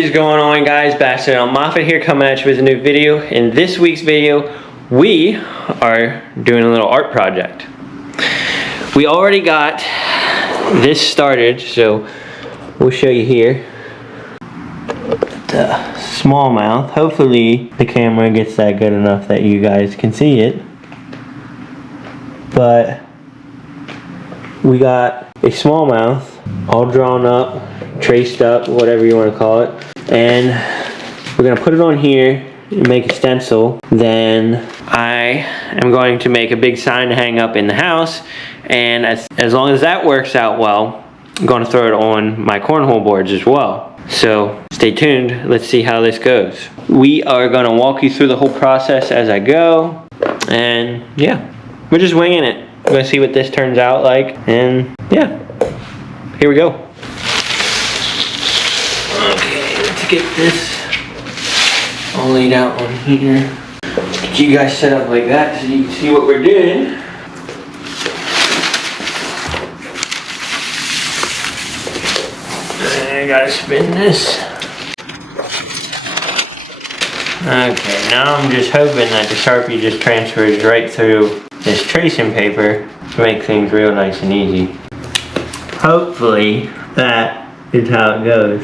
is going on, guys? Moffat here, coming at you with a new video. In this week's video, we are doing a little art project. We already got this started, so we'll show you here. The smallmouth. Hopefully the camera gets that good enough that you guys can see it. But we got a smallmouth all drawn up, traced up, whatever you want to call it, and we're gonna put it on here and make a stencil. Then I am going to make a big sign to hang up in the house, and as long as that works out well, I'm going to throw it on my cornhole boards as well. So stay tuned, let's see how this goes. We are going to walk you through the whole process as I go, and yeah, we're just winging it. We're going to see what this turns out like, and yeah, here we go. Okay, let's get this all laid out on here. Get you guys set up like that so you can see what we're doing. I gotta spin this. Okay, now I'm just hoping that the Sharpie just transfers right through this tracing paper to make things real nice and easy. Hopefully that is how it goes.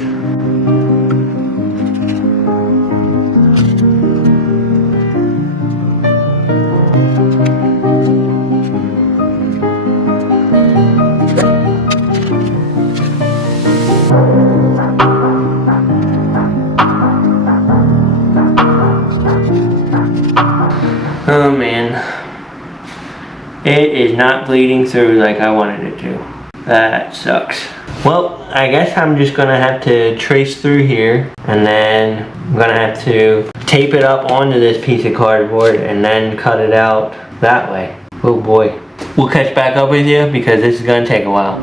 Oh man, it is not bleeding through like I wanted it to. That sucks. Well, I guess I'm just gonna have to trace through here, and then I'm gonna have to tape it up onto this piece of cardboard and then cut it out that way. Oh boy. We'll catch back up with you because this is gonna take a while.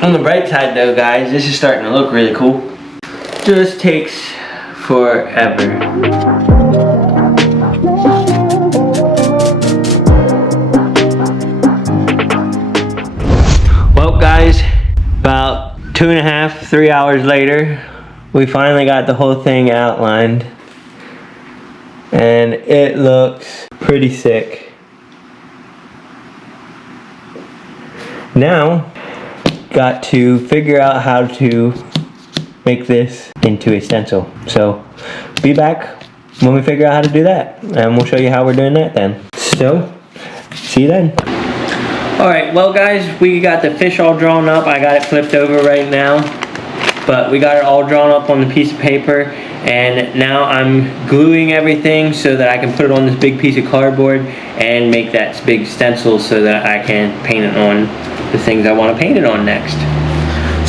On the bright side though, guys, this is starting to look really cool. Just takes forever. Well guys, about 2.5, 3 hours later, we finally got the whole thing outlined. And it looks pretty sick. Now, got to figure out how to make this into a stencil. So be back when we figure out how to do that, and we'll show you how we're doing that then. So see you then. Alright, well guys, we got the fish all drawn up. I got it flipped over right now, but we got it all drawn up on the piece of paper, and now I'm gluing everything so that I can put it on this big piece of cardboard and make that big stencil so that I can paint it on the things I want to paint it on next.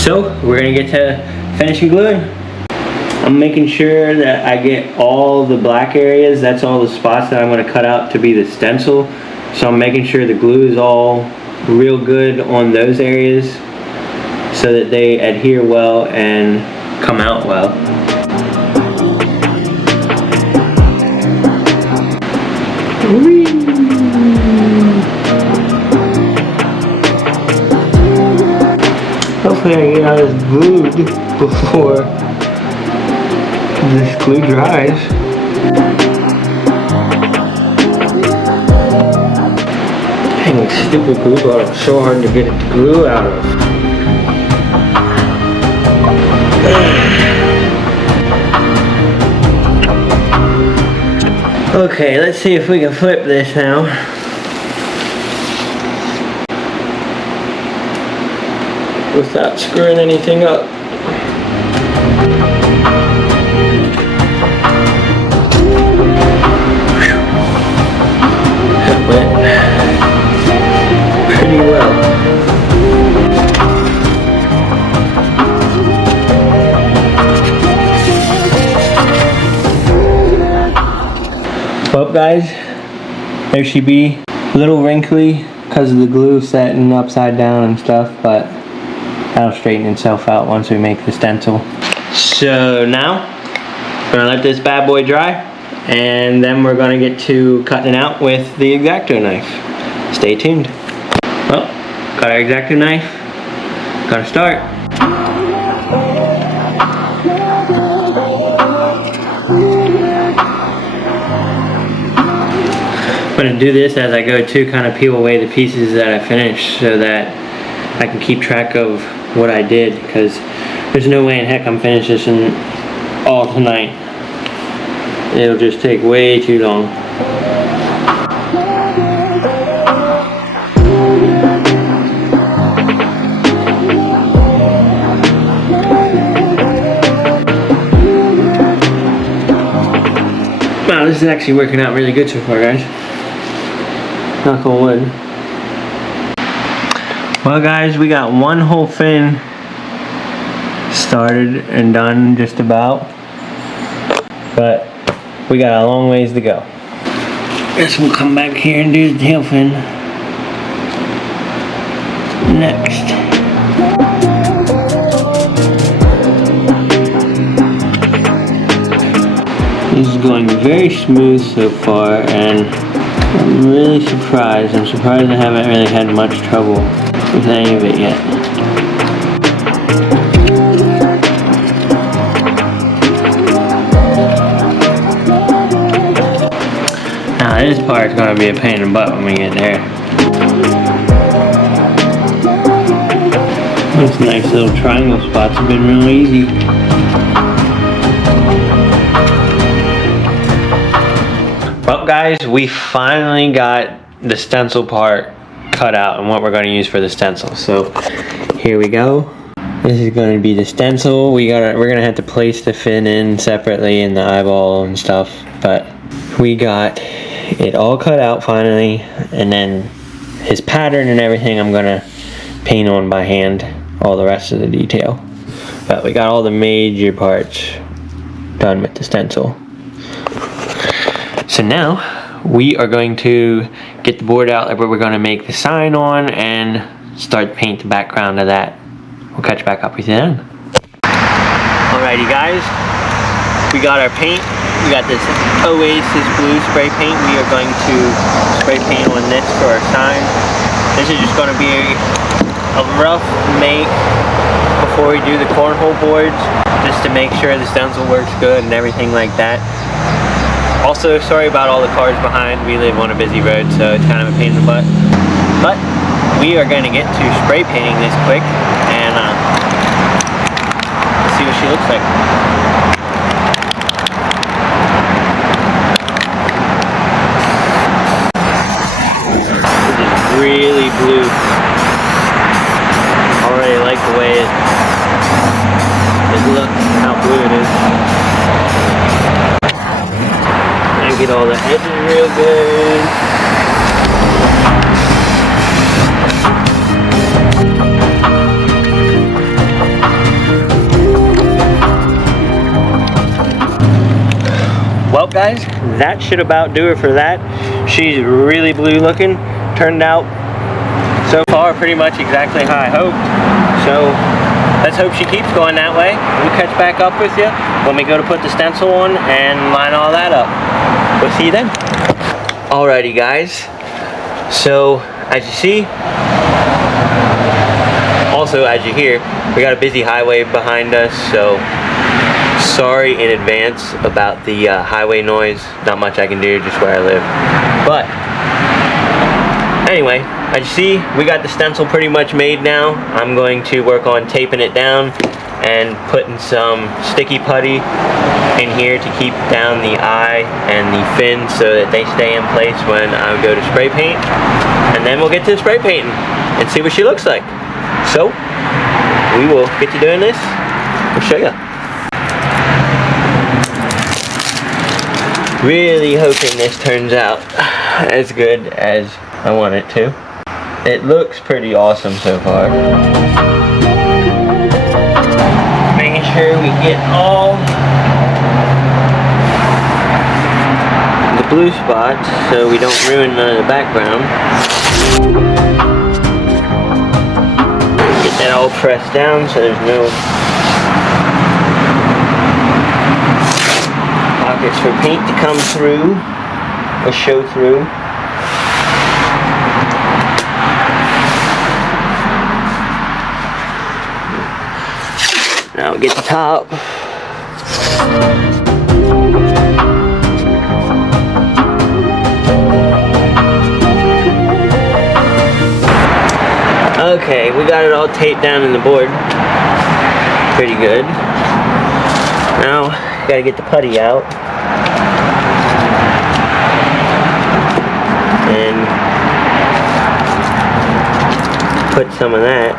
So we're gonna get to finishing gluing. I'm making sure that I get all the black areas. That's all the spots that I'm going to cut out to be the stencil. So I'm making sure the glue is all real good on those areas so that they adhere well and come out well. Hopefully I get all this glued before this glue dries. Dang, stupid glue bottle, so hard to get it to glue out of. Okay, let's see if we can flip this now. Without screwing anything up. That went pretty well. Well guys, there she be. A little wrinkly because of the glue setting upside down and stuff, but that'll straighten itself out once we make the stencil. So now, we're gonna let this bad boy dry, and then we're gonna get to cutting it out with the X-Acto knife. Stay tuned. Well, got our X-Acto knife. Gotta start. I'm gonna do this as I go too, kind of peel away the pieces that I finished so that I can keep track of what I did, because there's no way in heck I'm finishing this all tonight. It'll just take way too long. Wow, this is actually working out really good so far, guys. Knock on wood. Well, guys, we got one whole fin started and done just about, but we got a long ways to go. Guess we'll come back here and do the tail fin next. This is going very smooth so far, and I'm really surprised. I'm surprised I haven't really had much trouble with any of it yet. Now this part is going to be a pain in the butt when we get there. Those nice little triangle spots have been real easy. Well, guys, we finally got the stencil part cut out and what we're going to use for the stencil. So here we go. This is going to be the stencil. We're going to have to place the fin in separately in the eyeball and stuff, but we got it all cut out finally, and then his pattern and everything I'm going to paint on by hand, all the rest of the detail. But we got all the major parts done with the stencil. So now we are going to get the board out that we're going to make the sign on and start to paint the background of that. We'll catch back up with you then. Alrighty, guys, we got our paint. We got this Oasis blue spray paint. We are going to spray paint on this for our sign. This is just going to be a rough make before we do the cornhole boards, just to make sure the stencil works good and everything like that. Also, sorry about all the cars behind. We live on a busy road, so it's kind of a pain in the butt. But we are going to get to spray painting this quick and see what she looks like. This is really blue. I already like the way it looks, how blue it is. Get all the edges real good. Well, guys, that should about do it for that. She's really blue looking. Turned out so far pretty much exactly how I hoped. So let's hope she keeps going that way. We'll catch back up with you when we go to put the stencil on and line all that up. We'll see you then. Alrighty, guys. So, as you see, also as you hear, we got a busy highway behind us, so sorry in advance about the highway noise. Not much I can do, just where I live. But, anyway, as you see, we got the stencil pretty much made now. I'm going to work on taping it down and putting some sticky putty in here to keep down the eye and the fin so that they stay in place when I go to spray paint. And then we'll get to the spray painting and see what she looks like. So, we will get to doing this. We'll show you. Really hoping this turns out as good as I want it to. It looks pretty awesome so far. Making sure we get all the blue spots so we don't ruin none of the background. Get that all pressed down so there's no pockets for paint to come through or show through. Now we get the top. Okay, we got it all taped down in the board. Pretty good. Now, gotta get the putty out. And put some of that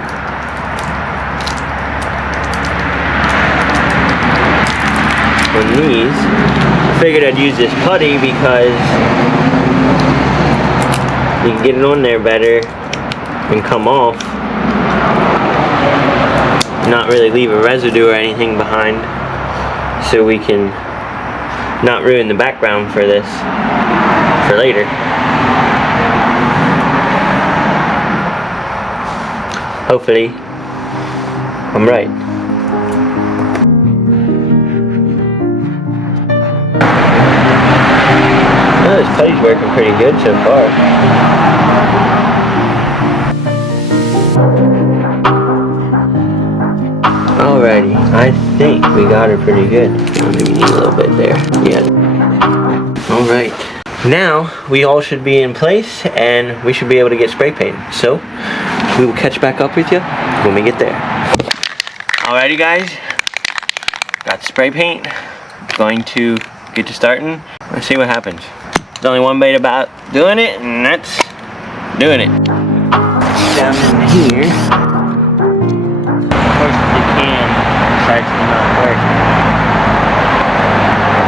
on these. I figured I'd use this putty because you can get it on there better and come off, not really leave a residue or anything behind, so we can not ruin the background for this for later. Hopefully I'm right. Oh, this putty's working pretty good so far. Alrighty, I think we got her pretty good. Maybe need a little bit there. Yeah. Alright. Now, we all should be in place and we should be able to get spray paint. So, we will catch back up with you when we get there. Alrighty guys. Got spray paint. Going to get to starting. Let's see what happens. There's only one way about doing it, and that's doing it. Down in here. The can decides to not work.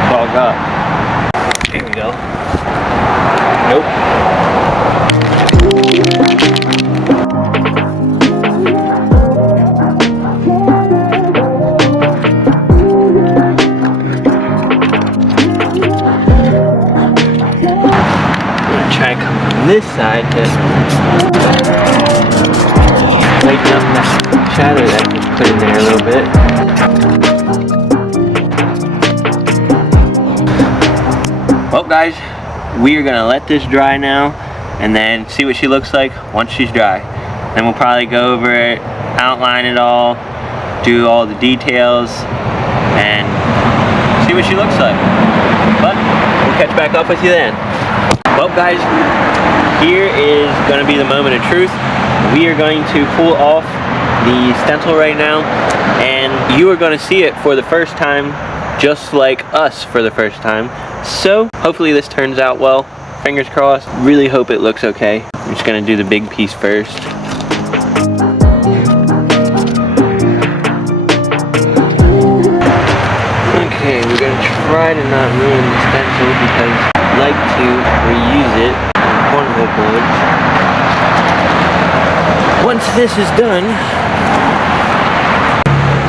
Clog up. Here we go. Nope. I'm gonna try to come from this side to lighten up that shadow that I just put in there a little bit. Well guys, we are gonna let this dry now and then see what she looks like once she's dry. Then we'll probably go over it, outline it all, do all the details, and see what she looks like. But we'll catch back up with you then. Well guys, here is gonna be the moment of truth. We are going to pull off the stencil right now, and you are going to see it for the first time, just like us for the first time. So hopefully this turns out well. Fingers crossed. Really hope it looks okay. I'm just going to do the big piece first. Okay, we're going to try to not ruin the stencil because I like to reuse it on the board. Once this is done,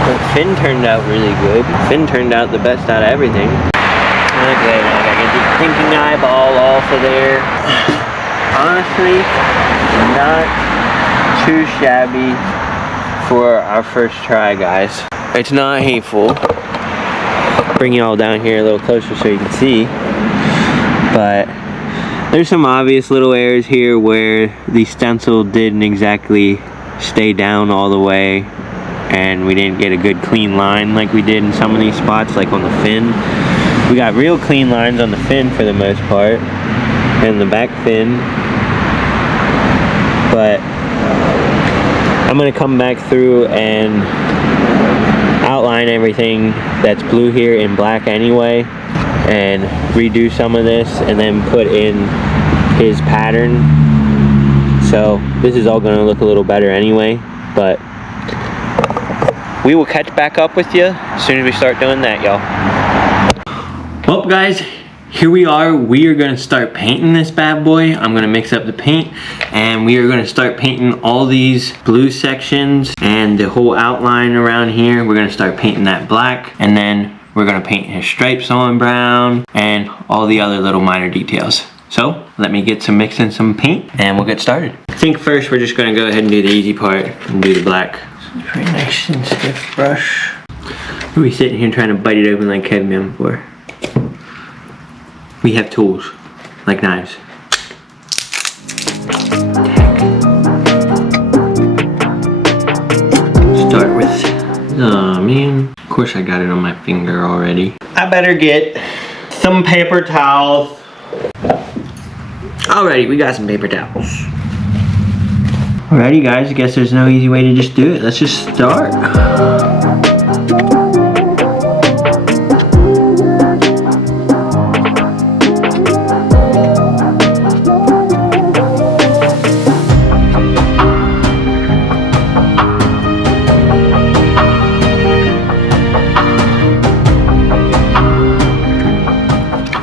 the fin turned out really good. Fin turned out the best out of everything. Okay, now I gotta get the thinking eyeball off of there. Honestly, not too shabby for our first try, guys. It's not hateful. Bring you all down here a little closer so you can see. But there's some obvious little errors here where the stencil didn't exactly stay down all the way and we didn't get a good clean line like we did in some of these spots, like on the fin. We got real clean lines on the fin for the most part, and the back fin. But I'm gonna come back through and outline everything that's blue here in black anyway, and redo some of this and then put in his pattern. So this is all going to look a little better anyway, but we will catch back up with you as soon as we start doing that, y'all. Well guys, here we are. We are going to start painting this bad boy. I'm going to mix up the paint and we are going to start painting all these blue sections and the whole outline around here. We're going to start painting that black, and then we're going to paint his stripes on brown and all the other little minor details. So let me get some mixing some paint and we'll get started. I think first we're just going to go ahead and do the easy part and do the black. Very nice and stiff brush. We'll be sitting here trying to bite it open like caveman before. we have tools, like knives. Start with, oh man, of course I got it on my finger already. I better get some paper towels. Alrighty, we got some paper towels. Alrighty guys, I guess there's no easy way to just do it. Let's just start.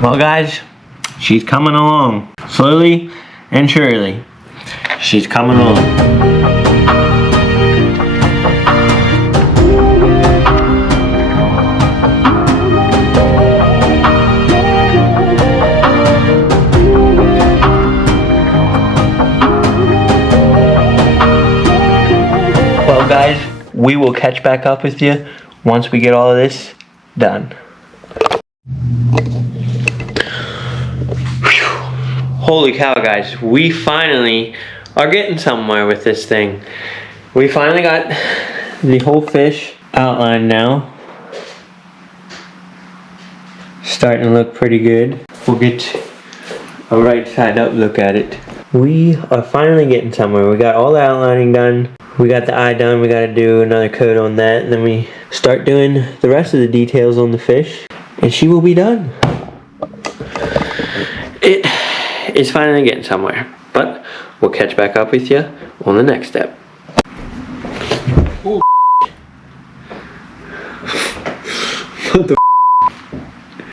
Well guys, she's coming along. Slowly and surely. She's coming along. Well guys, we will catch back up with you once we get all of this done. Holy cow guys, we finally are getting somewhere with this thing. We finally got the whole fish outlined now. Starting to look pretty good. We'll get a right side up look at it. We are finally getting somewhere. We got all the outlining done. We got the eye done. We got to do another coat on that. And then we start doing the rest of the details on the fish. And she will be done. It's finally getting somewhere, but we'll catch back up with you on the next step. Ooh. What the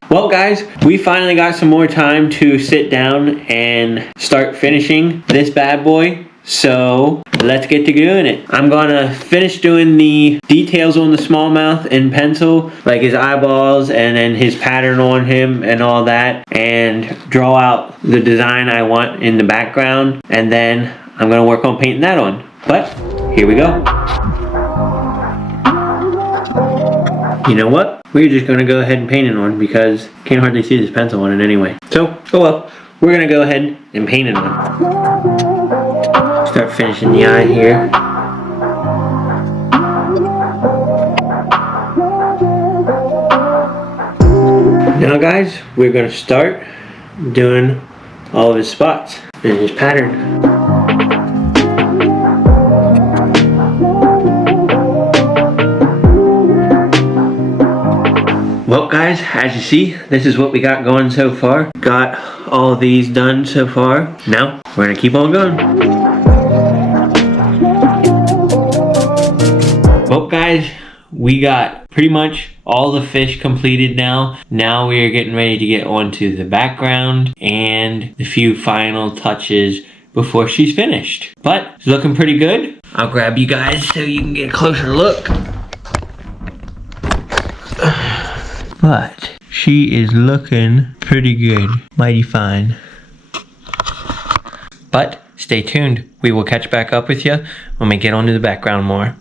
Well guys, we finally got some more time to sit down and start finishing this bad boy. So let's get to doing it. I'm gonna finish doing the details on the smallmouth in pencil, like his eyeballs and then his pattern on him and all that, and draw out the design I want in the background, and then I'm gonna work on painting that on. But here we go. You know what? We're just gonna go ahead and paint it on because can't hardly see this pencil on it anyway. So, oh well, we're gonna go ahead and paint it on. Start finishing the eye here. Now guys, we're going to start doing all of his spots and his pattern. Well guys, as you see, this is what we got going so far. Got all these done so far. Now, we're going to keep on going. Well guys, we got pretty much all the fish completed now. Now we are getting ready to get onto the background and the few final touches before she's finished. But it's looking pretty good. I'll grab you guys so you can get a closer look. But she is looking pretty good. Mighty fine. But stay tuned. We will catch back up with you when we get onto the background more.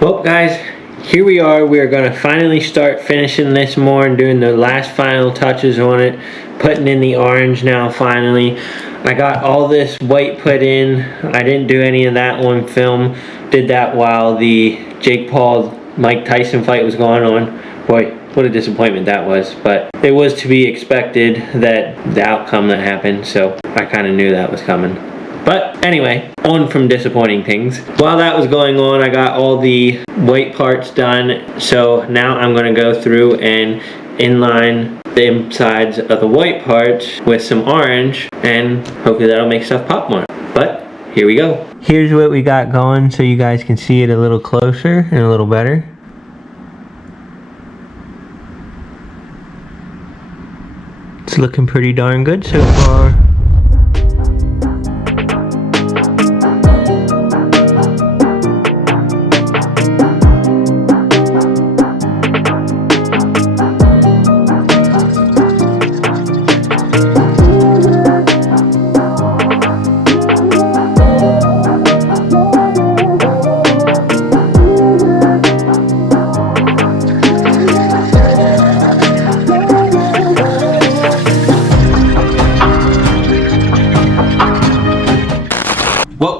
Well guys, here we are. We are going to finally start finishing this more and doing the last final touches on it. Putting in the orange now finally. I got all this white put in. I didn't do any of that on film. Did that while the Jake Paul Mike Tyson fight was going on. Boy, what a disappointment that was. But it was to be expected that the outcome that happened. So I kind of knew that was coming. But anyway, on from disappointing things. While that was going on, I got all the white parts done. So now I'm going to go through and inline the insides of the white parts with some orange, and hopefully that'll make stuff pop more. But here we go. Here's what we got going so you guys can see it a little closer and a little better. It's looking pretty darn good so far.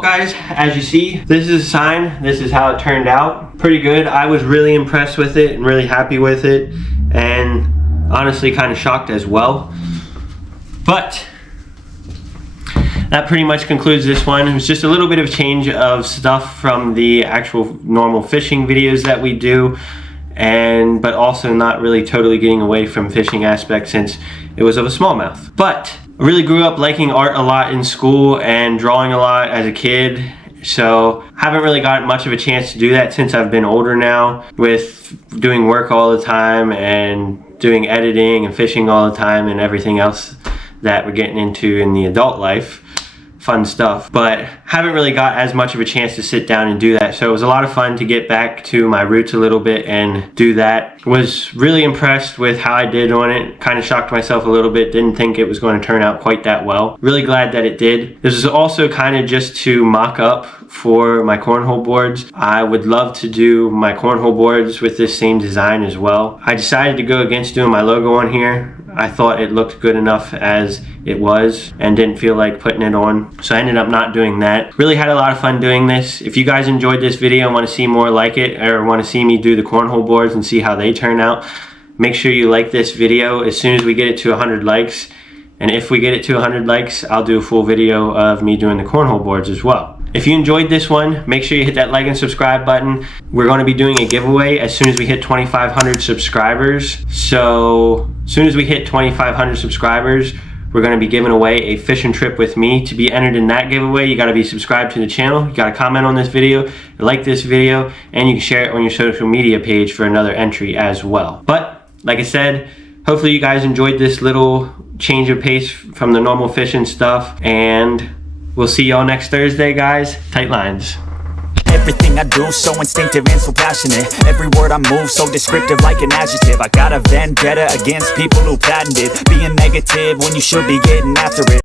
Well guys, as you see, this is a sign. This is how it turned out. Pretty good. I was really impressed with it and really happy with it, and honestly kind of shocked as well. But that pretty much concludes this one. It was just a little bit of change of stuff from the actual normal fishing videos that we do, but also not really totally getting away from fishing aspects since it was of a smallmouth. But I really grew up liking art a lot in school and drawing a lot as a kid, so haven't really got much of a chance to do that since I've been older now, with doing work all the time and doing editing and fishing all the time and everything else that we're getting into in the adult life. Fun stuff, but haven't really got as much of a chance to sit down and do that. So it was a lot of fun to get back to my roots a little bit and do that. Was really impressed with how I did on it. Kind of shocked myself a little bit. Didn't think it was going to turn out quite that well. Really glad that it did. This is also kind of just to mock up for my cornhole boards. I would love to do my cornhole boards with this same design as well. I decided to go against doing my logo on here. I thought it looked good enough as it was and didn't feel like putting it on, so I ended up not doing that. Really had a lot of fun doing this. If you guys enjoyed this video and want to see more like it, or want to see me do the cornhole boards and see how they turn out, make sure you like this video as soon as we get it to 100 likes. And if we get it to 100 likes, I'll do a full video of me doing the cornhole boards as well. If you enjoyed this one, make sure you hit that like and subscribe button. We're going to be doing a giveaway as soon as we hit 2,500 subscribers. So as soon as we hit 2,500 subscribers, we're going to be giving away a fishing trip with me. To be entered in that giveaway, you got to be subscribed to the channel, you got to comment on this video, like this video, and you can share it on your social media page for another entry as well. But like I said, hopefully you guys enjoyed this little change of pace from the normal fishing stuff, and we'll see y'all next Thursday, guys. Tight lines. Everything I do so instinctive and so passionate. Every word I move so descriptive like an adjective. I got a vendetta against people who patented being negative when you should be getting after it.